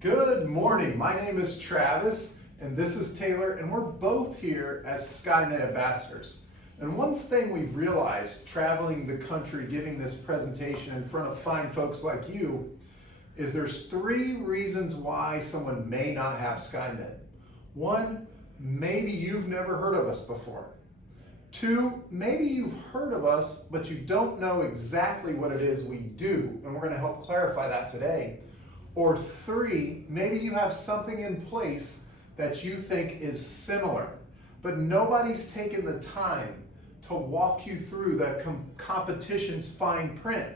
Good morning. My name is Travis and this is Taylor, and we're both here as SkyMed ambassadors. And one thing we've realized traveling the country giving this presentation in front of fine folks like you is there's 3 reasons why someone may not have SkyMed. 1, maybe you've never heard of us before. 2, maybe you've heard of us, but you don't know exactly what it is we do, and we're going to help clarify that today. Or 3, maybe you have something in place that you think is similar, but nobody's taken the time to walk you through the competition's fine print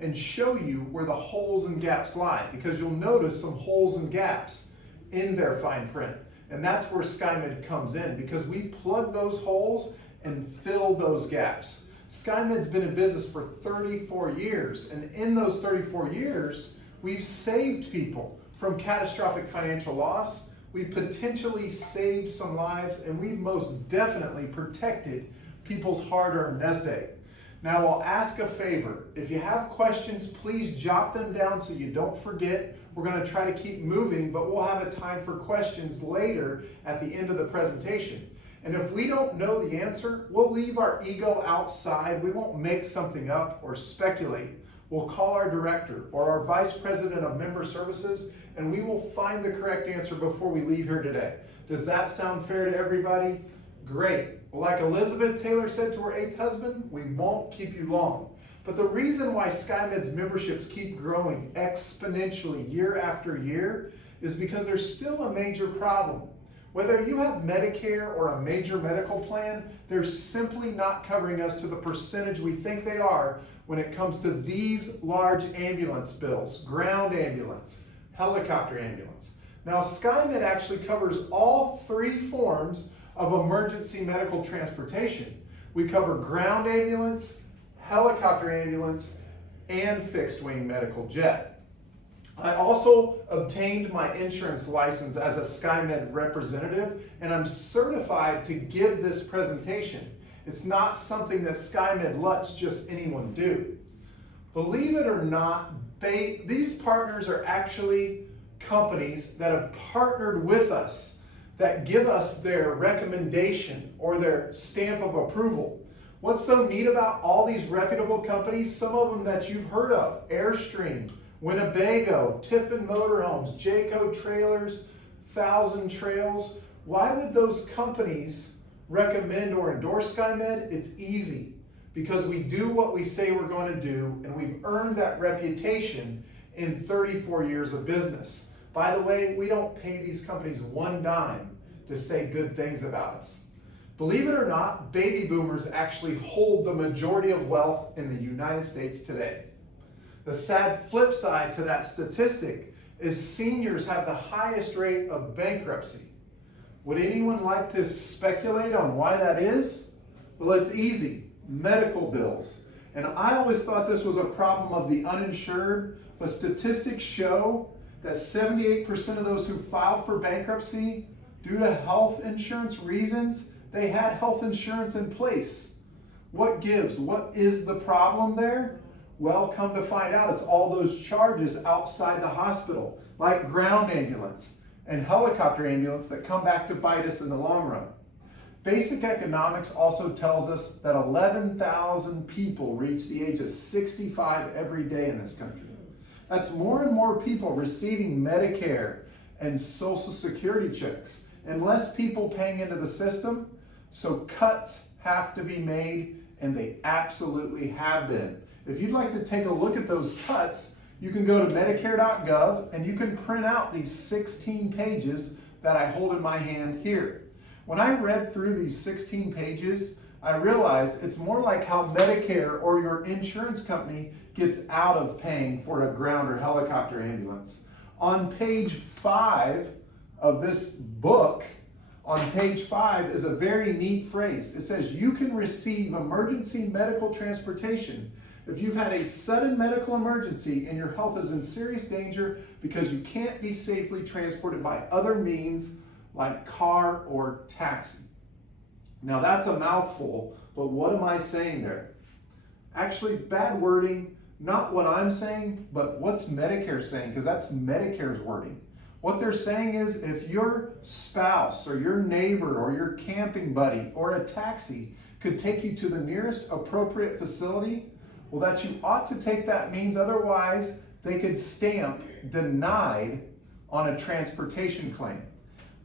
and show you where the holes and gaps lie, because you'll notice some holes and gaps in their fine print. And that's where SkyMed comes in, because we plug those holes and fill those gaps. SkyMed's been in business for 34 years, and in those 34 years, we've saved people from catastrophic financial loss. We've potentially saved some lives, and we've most definitely protected people's hard-earned nest egg. Now, I'll ask a favor. If you have questions, please jot them down so you don't forget. We're going to try to keep moving, but we'll have a time for questions later at the end of the presentation. And if we don't know the answer, we'll leave our ego outside. We won't make something up or speculate. We'll call our director or our vice president of member services, and we will find the correct answer before we leave here today. Does that sound fair to everybody? Great. Well, like Elizabeth Taylor said to her 8th husband, we won't keep you long. But the reason why SkyMed's memberships keep growing exponentially year after year is because there's still a major problem. Whether you have Medicare or a major medical plan, they're simply not covering us to the percentage we think they are when it comes to these large ambulance bills: ground ambulance, helicopter ambulance. Now, SkyMed actually covers all 3 forms of emergency medical transportation. We cover ground ambulance, helicopter ambulance, and fixed wing medical jet. I also obtained my insurance license as a SkyMed representative, and I'm certified to give this presentation. It's not something that SkyMed lets just anyone do. Believe it or not, these partners are actually companies that have partnered with us, that give us their recommendation or their stamp of approval. What's so neat about all these reputable companies, some of them that you've heard of: Airstream, Winnebago, Tiffin Motorhomes, Jayco Trailers, Thousand Trails. Why would those companies recommend or endorse SkyMed? It's easy, because we do what we say we're going to do, and we've earned that reputation in 34 years of business. By the way, we don't pay these companies one dime to say good things about us. Believe it or not, baby boomers actually hold the majority of wealth in the United States today. The sad flip side to that statistic is seniors have the highest rate of bankruptcy. Would anyone like to speculate on why that is? Well, it's easy: medical bills. And I always thought this was a problem of the uninsured, but statistics show that 78% of those who filed for bankruptcy due to health insurance reasons, they had health insurance in place. What gives? What is the problem there? Well, come to find out, it's all those charges outside the hospital, like ground ambulance and helicopter ambulance, that come back to bite us in the long run. Basic economics also tells us that 11,000 people reach the age of 65 every day in this country. That's more and more people receiving Medicare and Social Security checks, and less people paying into the system. So cuts have to be made, and they absolutely have been. If you'd like to take a look at those cuts, you can go to Medicare.gov and you can print out these 16 pages that I hold in my hand here. When I read through these 16 pages, I realized it's more like how Medicare or your insurance company gets out of paying for a ground or helicopter ambulance. On page 5 of this book, on page 5 is a very neat phrase. It says, you can receive emergency medical transportation if you've had a sudden medical emergency and your health is in serious danger because you can't be safely transported by other means like car or taxi. Now that's a mouthful, but what am I saying there? Actually, bad wording, not what I'm saying, but what's Medicare saying, because that's Medicare's wording. What they're saying is if your spouse or your neighbor or your camping buddy or a taxi could take you to the nearest appropriate facility, well, that you ought to take that means, otherwise they could stamp denied on a transportation claim.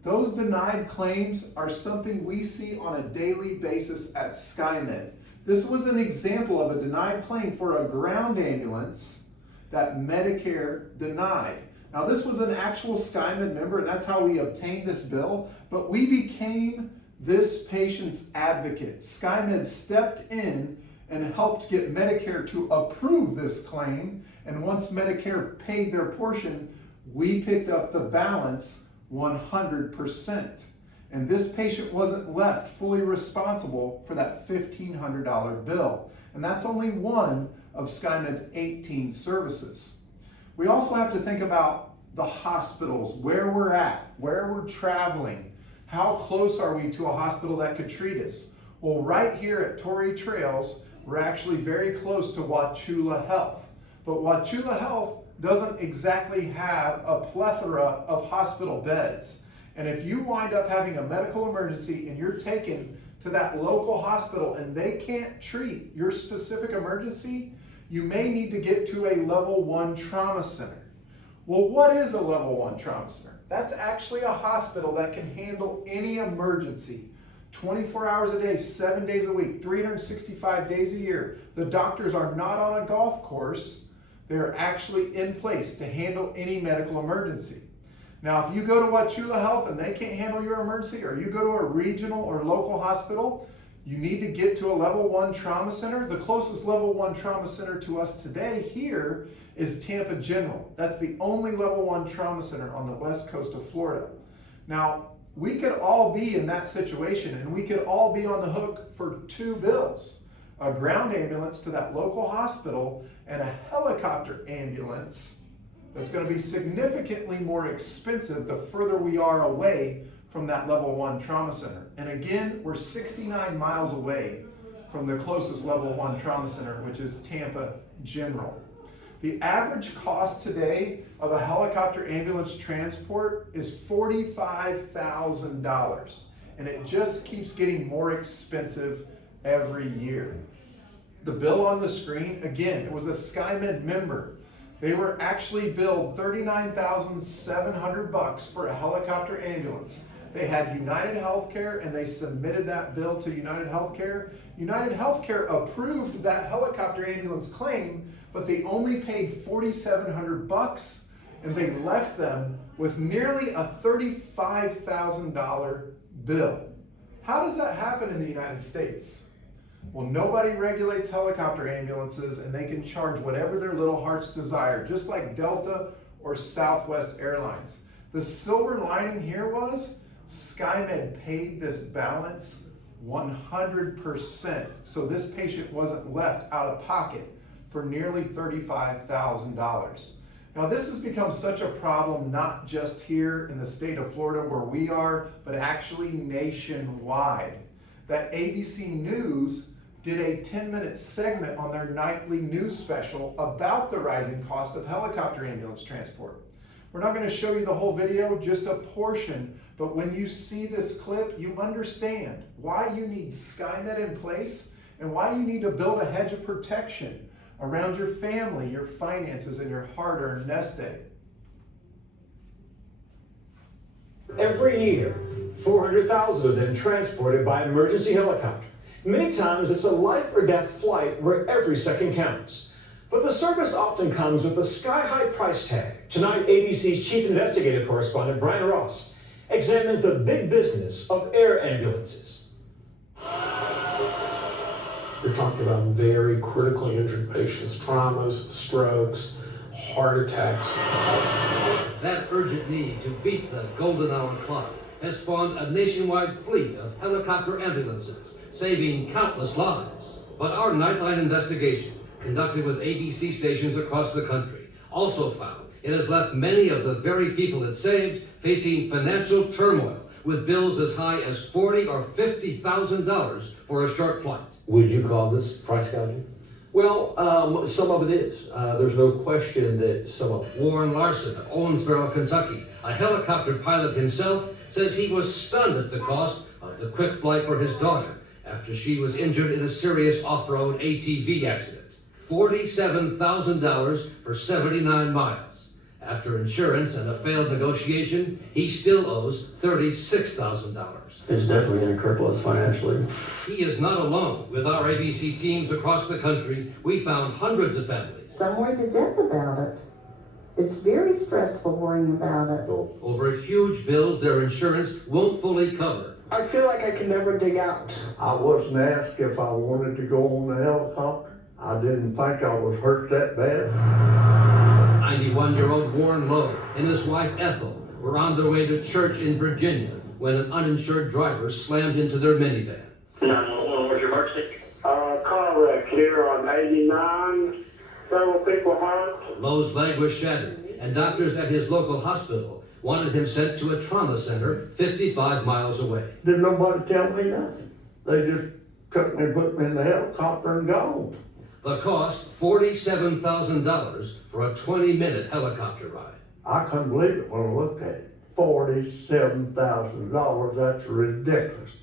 Those denied claims are something we see on a daily basis at SkyMed. This was an example of a denied claim for a ground ambulance that Medicare denied. Now, this was an actual SkyMed member, and that's how we obtained this bill, but we became this patient's advocate. SkyMed stepped in and helped get Medicare to approve this claim, and once Medicare paid their portion, we picked up the balance 100%. And this patient wasn't left fully responsible for that $1,500 bill. And that's only one of SkyMed's 18 services. We also have to think about the hospitals, where we're at, where we're traveling. How close are we to a hospital that could treat us? Well, right here at Torrey Trails, we're actually very close to Wauchula Health. But Wauchula Health doesn't exactly have a plethora of hospital beds. And if you wind up having a medical emergency and you're taken to that local hospital and they can't treat your specific emergency, you may need to get to a level 1 trauma center. Well, what is a level 1 trauma center? That's actually a hospital that can handle any emergency 24 hours a day, 7 days a week, 365 days a year. The doctors are not on a golf course. They're actually in place to handle any medical emergency. Now, if you go to Wauchula Health and they can't handle your emergency, or you go to a regional or local hospital, you need to get to a level 1 trauma center. The closest level 1 trauma center to us today here is Tampa General. That's the only level 1 trauma center on the west coast of Florida. Now, we could all be in that situation, and we could all be on the hook for 2 bills. A ground ambulance to that local hospital and a helicopter ambulance that's going to be significantly more expensive the further we are away from that level 1 trauma center. And again, we're 69 miles away from the closest level 1 trauma center, which is Tampa General. The average cost today of a helicopter ambulance transport is $45,000, and it just keeps getting more expensive every year. The bill on the screen, again, it was a SkyMed member. They were actually billed $39,700 for a helicopter ambulance. They had United Healthcare and they submitted that bill to United Healthcare. United Healthcare approved that helicopter ambulance claim, but they only paid $4,700 and they left them with nearly a $35,000 bill. How does that happen in the United States? Well, nobody regulates helicopter ambulances and they can charge whatever their little hearts desire, just like Delta or Southwest Airlines. The silver lining here was SkyMed paid this balance 100%. So this patient wasn't left out of pocket for nearly $35,000. Now, this has become such a problem not just here in the state of Florida where we are, but actually nationwide. That ABC News did a 10-minute segment on their nightly news special about the rising cost of helicopter ambulance transport. We're not going to show you the whole video, just a portion, but when you see this clip, you understand why you need SkyMed in place and why you need to build a hedge of protection around your family, your finances, and your hard-earned nest egg. Every year, 400,000 of them transported by emergency helicopter. Many times it's a life or death flight where every second counts. But the service often comes with a sky-high price tag. Tonight, ABC's chief investigative correspondent, Brian Ross, examines the big business of air ambulances. You're talking about very critically injured patients, traumas, strokes, heart attacks. That urgent need to beat the golden hour clock has spawned a nationwide fleet of helicopter ambulances, saving countless lives. But our Nightline investigation, conducted with ABC stations across the country, also found it has left many of the very people it saved facing financial turmoil, with bills as high as $40,000 or $50,000 for a short flight. Would you call this price gouging? Well, some of it is. There's no question that some of it. Warren Larson of Owensboro, Kentucky, a helicopter pilot himself, says he was stunned at the cost of the quick flight for his daughter after she was injured in a serious off-road ATV accident. $47,000 for 79 miles. After insurance and a failed negotiation, he still owes $36,000. It's definitely going to cripple us financially. He is not alone. With our ABC teams across the country, we found hundreds of families. Some worry to death about it. It's very stressful worrying about it. Over huge bills their insurance won't fully cover. I feel like I can never dig out. I wasn't asked if I wanted to go on the helicopter. I didn't think I was hurt that bad. 91-year-old Warren Lowe and his wife Ethel were on their way to church in Virginia when an uninsured driver slammed into their minivan. 911, where's your emergency? Car wreck here on 89. Several people hurt. Lowe's leg was shattered, and doctors at his local hospital wanted him sent to a trauma center 55 miles away. Didn't nobody tell me nothing. They just took me and put me in the helicopter and gone. The cost, $47,000 for a 20-minute helicopter ride. I couldn't believe it when I looked at it. $47,000, that's ridiculous.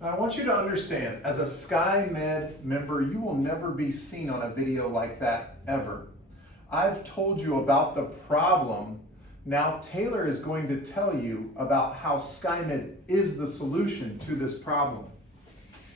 Now, I want you to understand, as a SkyMed member, you will never be seen on a video like that, ever. I've told you about the problem. Now Taylor is going to tell you about how SkyMed is the solution to this problem.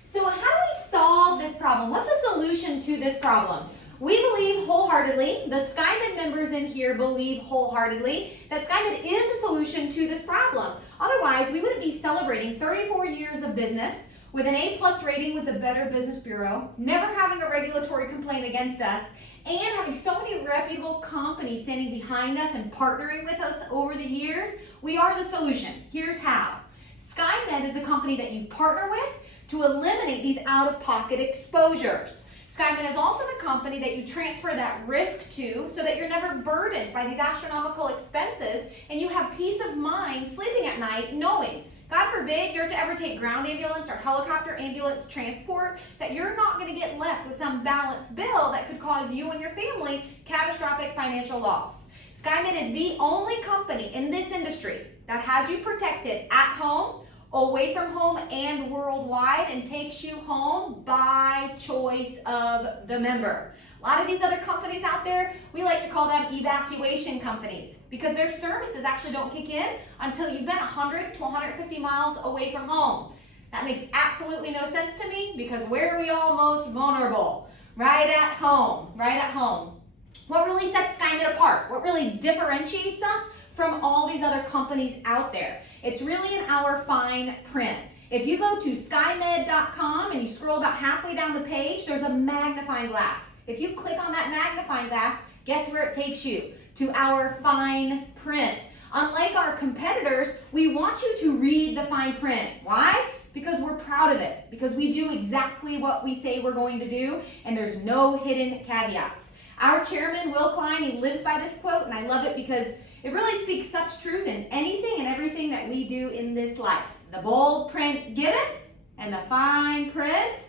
So how do we solve this problem? What's the solution to this problem? We believe wholeheartedly, the SkyMed members in here believe wholeheartedly that SkyMed is a solution to this problem. Otherwise, we wouldn't be celebrating 34 years of business with an A+ rating with the Better Business Bureau, never having a regulatory complaint against us, and having so many reputable companies standing behind us and partnering with us over the years. We are the solution. Here's how. SkyMed is the company that you partner with to eliminate these out-of-pocket exposures. SkyMed is also the company that you transfer that risk to so that you're never burdened by these astronomical expenses and you have peace of mind sleeping at night knowing, God forbid, you're to ever take ground ambulance or helicopter ambulance transport, that you're not going to get left with some balance bill that could cause you and your family catastrophic financial loss. SkyMed is the only company in this industry that has you protected at home, away from home, and worldwide, and takes you home by choice of the member. A lot of these other companies out there, we like to call them evacuation companies because their services actually don't kick in until you've been 100 to 150 miles away from home. That makes absolutely no sense to me because where are we all most vulnerable? Right at home, right at home. What really sets SkyMed apart? What really differentiates us from all these other companies out there? It's really in our fine print. If you go to SkyMed.com and you scroll about halfway down the page, there's a magnifying glass. If you click on that magnifying glass, guess where it takes you? To our fine print. Unlike our competitors, we want you to read the fine print. Why? Because we're proud of it. Because we do exactly what we say we're going to do, and there's no hidden caveats. Our chairman, Will Klein, he lives by this quote, and I love it because it really speaks such truth in anything and everything that we do in this life. The bold print giveth, and the fine print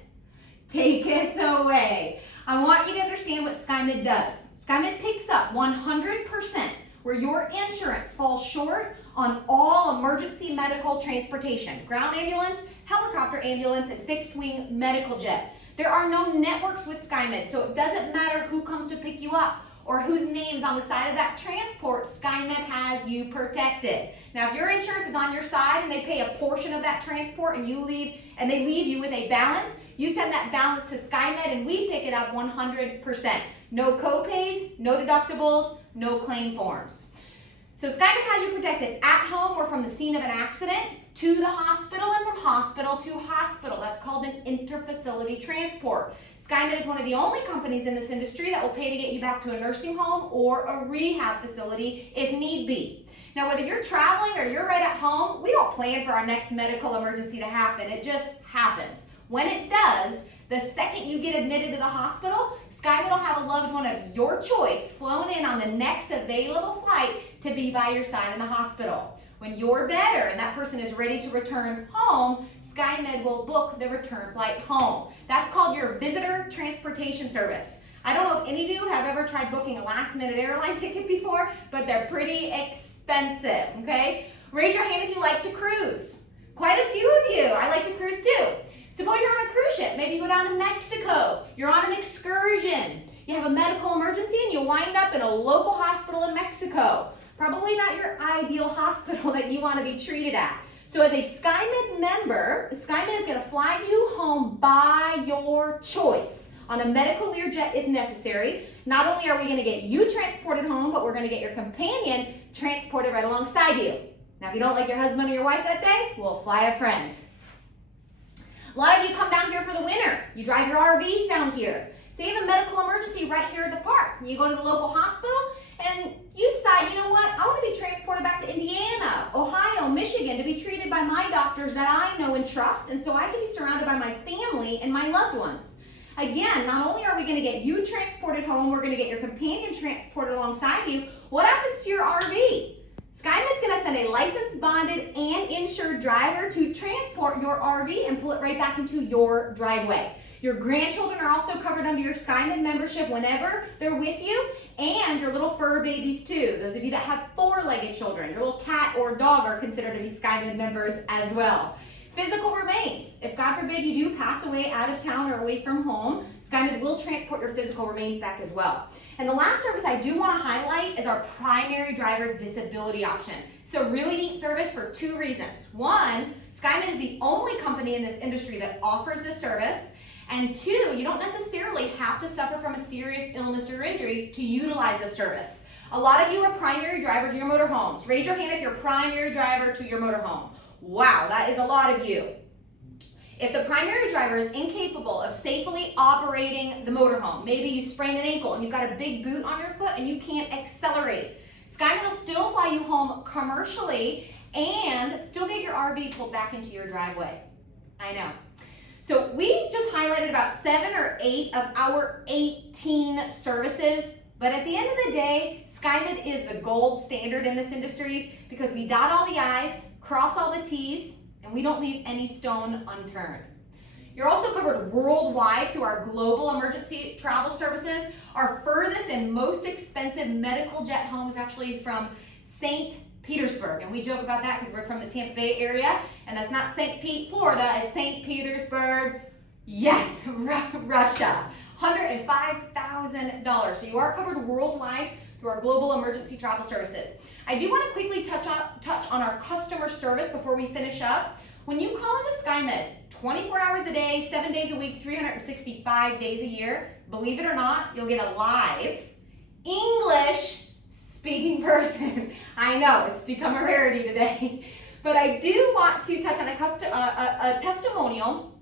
taketh away. I want you to understand what SkyMed does. SkyMed picks up 100% where your insurance falls short on all emergency medical transportation, ground ambulance, helicopter ambulance, and fixed wing medical jet. There are no networks with SkyMed, so it doesn't matter who comes to pick you up or whose name's on the side of that transport, SkyMed has you protected. Now, if your insurance is on your side and they pay a portion of that transport and they leave you with a balance, you send that balance to SkyMed and we pick it up 100%. No co-pays, no deductibles, no claim forms. So SkyMed has you protected at home or from the scene of an accident to the hospital and from hospital to hospital. That's called an interfacility transport. SkyMed is one of the only companies in this industry that will pay to get you back to a nursing home or a rehab facility if need be. Now, whether you're traveling or you're right at home, we don't plan for our next medical emergency to happen. It just happens. When it does, the second you get admitted to the hospital, SkyMed will have a loved one of your choice flown in on the next available flight to be by your side in the hospital. When you're better and that person is ready to return home, SkyMed will book the return flight home. That's called your visitor transportation service. I don't know if any of you have ever tried booking a last-minute airline ticket before, but they're pretty expensive, okay? Raise your hand if you like to cruise. Quite a few of you. I like to cruise too. Suppose you're on a cruise ship. Maybe you go down to Mexico. You're on an excursion. You have a medical emergency and you wind up in a local hospital in Mexico. Probably not your ideal hospital that you want to be treated at. So as a SkyMed member, SkyMed is going to fly you home by your choice on a medical Learjet if necessary. Not only are we going to get you transported home, but we're going to get your companion transported right alongside you. Now, if you don't like your husband or your wife that day, we'll fly a friend. A lot of you come down here for the winter. You drive your RVs down here. Say you have a medical emergency right here at the park. You go to the local hospital and you decide, you know what, I want to be transported back to Indiana, Ohio, Michigan to be treated by my doctors that I know and trust, and so I can be surrounded by my family and my loved ones. Again, not only are we going to get you transported home, we're going to get your companion transported alongside you. What happens to your RV? SkyMed's going to send a licensed, bonded, and insured driver to transport your RV and pull it right back into your driveway. Your grandchildren are also covered under your SkyMed membership whenever they're with you, and your little fur babies too. Those of you that have four-legged children, your little cat or dog are considered to be SkyMed members as well. Physical remains. If God forbid you do pass away out of town or away from home, SkyMed will transport your physical remains back as well. And the last service I do want to highlight is our primary driver disability option. It's a really neat service for two reasons. One, SkyMed is the only company in this industry that offers this service. And two, you don't necessarily have to suffer from a serious illness or injury to utilize this service. A lot of you are primary driver to your motorhomes. Raise your hand if you're primary driver to your motorhome. Wow, that is a lot of you. If the primary driver is incapable of safely operating the motorhome, maybe you sprain an ankle and you've got a big boot on your foot and you can't accelerate, SkyMed will still fly you home commercially and still get your RV pulled back into your driveway. I know. So we just highlighted about 7 or 8 of our 18 services, but at the end of the day, SkyMed is the gold standard in this industry because we dot all the I's, cross all the T's, and we don't leave any stone unturned. You're also covered worldwide through our global emergency travel services. Our furthest and most expensive medical jet home is actually from St. Petersburg, and we joke about that because we're from the Tampa Bay area, and that's not St. Pete, Florida, it's St. Petersburg, yes, Russia. $105,000. So you are covered worldwide through our global emergency travel services. I do want to quickly touch on our customer service before we finish up. When you call into SkyMed 24 hours a day, 7 days a week, 365 days a year, believe it or not, you'll get a live English speaking person. I know, it's become a rarity today. But I do want to touch on a testimonial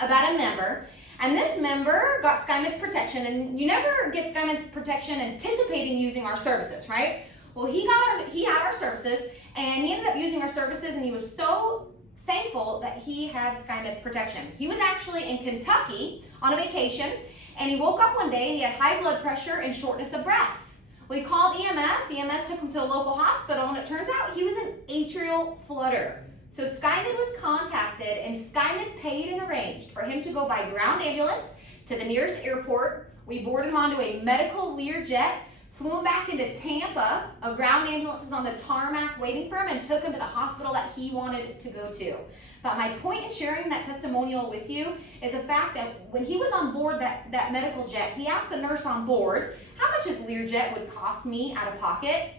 about a member. And this member got SkyMed's protection, and you never get SkyMed's protection anticipating using our services, right? Well, he had our services, and he ended up using our services, and he was so thankful that he had SkyMed's protection. He was actually in Kentucky on a vacation, and he woke up one day and he had high blood pressure and shortness of breath. We called EMS. EMS took him to a local hospital, and it turns out he was in atrial flutter. So SkyMed was contacted, and SkyMed paid and arranged for him to go by ground ambulance to the nearest airport. We boarded him onto a medical Learjet, flew him back into Tampa. A ground ambulance was on the tarmac waiting for him and took him to the hospital that he wanted to go to. But my point in sharing that testimonial with you is the fact that when he was on board that medical jet, he asked the nurse on board, how much this Learjet would cost me out of pocket?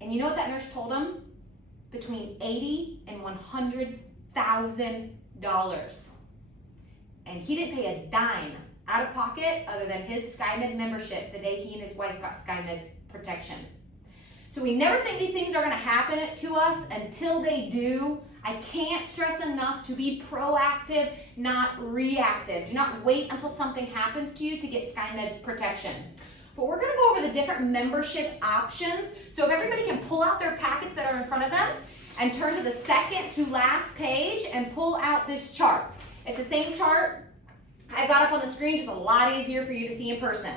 And you know what that nurse told him? Between $80,000 and $100,000. And he didn't pay a dime out of pocket other than his SkyMed membership the day he and his wife got SkyMed's protection. So we never think these things are going to happen to us until they do. I can't stress enough to be proactive, not reactive. Do not wait until something happens to you to get SkyMed's protection. But we're going to go over the different membership options. So if everybody can pull out their packets that are in front of them and turn to the second to last page and pull out this chart. It's the same chart I got up on the screen, just a lot easier for you to see in person.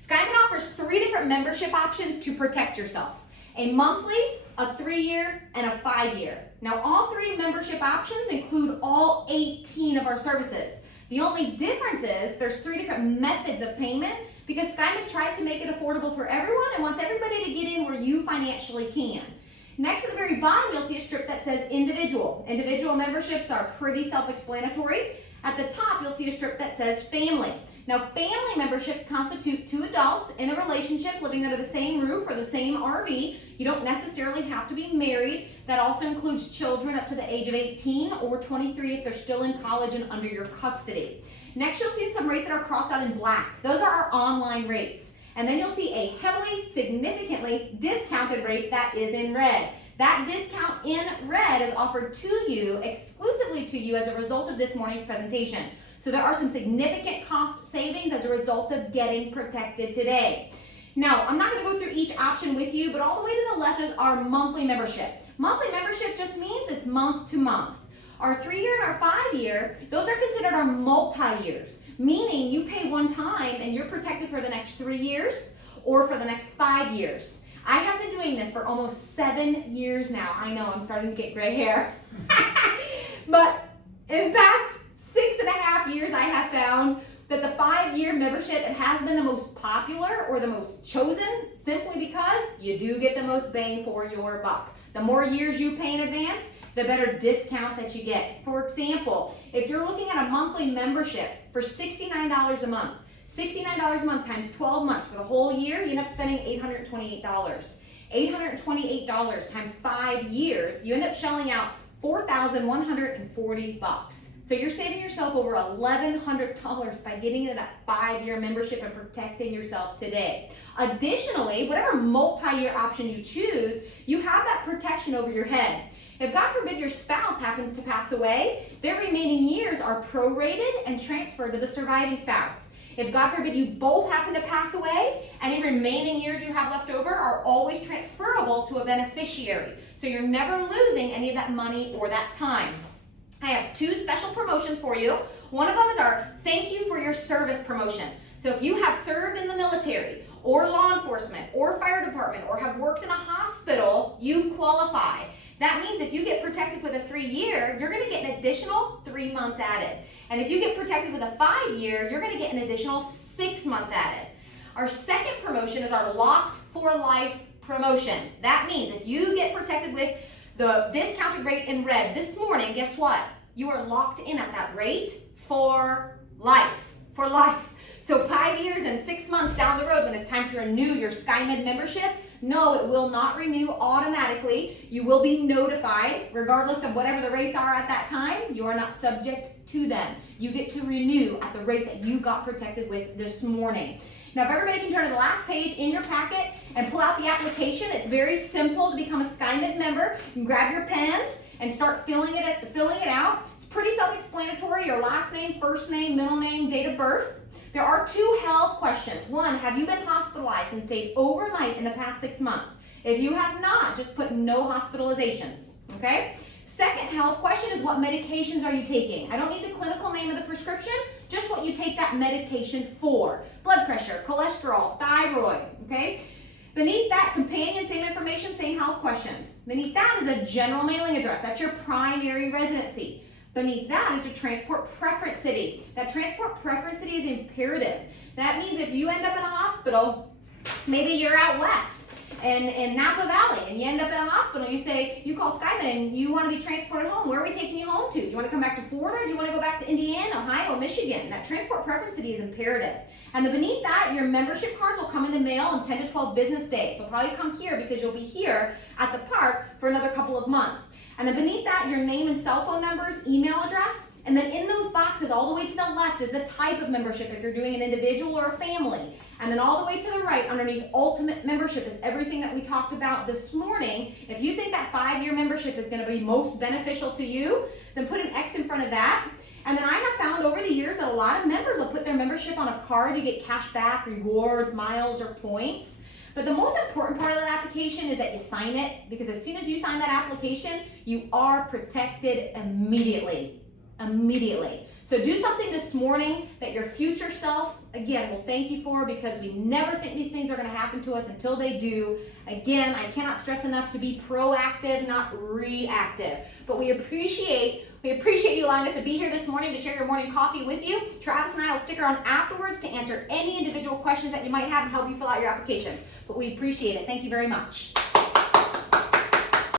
SkyMed offers 3 different membership options to protect yourself. a monthly, a 3-year, and a 5-year. Now, all 3 membership options include all 18 of our services. The only difference is there's 3 different methods of payment because SkyMed tries to make it affordable for everyone and wants everybody to get in where you financially can. Next at the very bottom, you'll see a strip that says individual. Individual memberships are pretty self-explanatory. At the top, you'll see a strip that says family. Now, family memberships constitute 2 adults in a relationship living under the same roof or the same RV. You don't necessarily have to be married. That also includes children up to the age of 18 or 23 if they're still in college and under your custody. Next, you'll see some rates that are crossed out in black. Those are our online rates. And then you'll see a heavily, significantly discounted rate that is in red. That discount in red is offered to you, exclusively to you, as a result of this morning's presentation. So there are some significant cost savings as a result of getting protected today. Now, I'm not going to go through each option with you, but all the way to the left is our monthly membership. Monthly membership just means it's month to month. Our 3-year and our 5-year, those are considered our multi-years, meaning you pay one time and you're protected for the next 3 years or for the next 5 years. I have been doing this for almost 7 years now. I know, I'm starting to get gray hair. But in the past 6.5 years, I have found that the 5-year membership, it has been the most popular or the most chosen simply because you do get the most bang for your buck. The more years you pay in advance, the better discount that you get. For example, if you're looking at a monthly membership for $69 a month, $69 a month times 12 months for the whole year, you end up spending $828. $828 times 5 years, you end up shelling out $4,140. So you're saving yourself over $1,100 by getting into that 5-year membership and protecting yourself today. Additionally, whatever multi-year option you choose, you have that protection over your head. If God forbid your spouse happens to pass away, their remaining years are prorated and transferred to the surviving spouse. If God forbid you both happen to pass away, any remaining years you have left over are always transferable to a beneficiary. So you're never losing any of that money or that time. I have 2 special promotions for you. One of them is our thank you for your service promotion. So if you have served in the military or law enforcement or fire department or have worked in a hospital, you qualify. That means if you get protected with a 3-year, you're going to get an additional 3 months added. And if you get protected with a 5-year, you're going to get an additional 6 months added. Our second promotion is our Locked for Life promotion. That means if you get protected with the discounted rate in red this morning, guess what? You are locked in at that rate for life. For life. So 5 years and 6 months down the road when it's time to renew your SkyMed membership, no, it will not renew automatically. You will be notified regardless of whatever the rates are at that time. You are not subject to them. You get to renew at the rate that you got protected with this morning. Now, if everybody can turn to the last page in your packet and pull out the application, it's very simple to become a SkyMed member. You can grab your pens and start filling it out. It's pretty self-explanatory. Your last name, first name, middle name, date of birth. There are 2 health questions. 1, have you been hospitalized and stayed overnight in the past 6 months? If you have not, just put no hospitalizations, okay? Second health question is what medications are you taking? I don't need the clinical name of the prescription, just what you take that medication for. Blood pressure, cholesterol, thyroid, okay? Beneath that, companion, same information, same health questions. Beneath that is a general mailing address. That's your primary residency. Beneath that is your transport preference city. That transport preference city is imperative. That means if you end up in a hospital, maybe you're out west in Napa Valley and you end up in a hospital, you call SkyMed and you want to be transported home. Where are we taking you home to? Do you want to come back to Florida or do you want to go back to Indiana, Ohio, Michigan? That transport preference city is imperative. And then beneath that, your membership cards will come in the mail in 10 to 12 business days. They'll probably come here because you'll be here at the park for another couple of months. And then beneath that, your name and cell phone numbers, email address, and then in those boxes all the way to the left is the type of membership if you're doing an individual or a family. And then all the way to the right underneath ultimate membership is everything that we talked about this morning. If you think that 5-year membership is going to be most beneficial to you, then put an X in front of that. And then I have found over the years that a lot of members will put their membership on a card. You get cash back, rewards, miles, or points. But the most important part of that application is that you sign it, because as soon as you sign that application, you are protected immediately. immediately. So do something this morning that your future self, again, will thank you for, because we never think these things are going to happen to us until they do. Again, I cannot stress enough to be proactive, not reactive. But we appreciate you allowing us to be here this morning to share your morning coffee with you. Travis and I will stick around afterwards to answer any individual questions that you might have and help you fill out your applications. But we appreciate it. Thank you very much.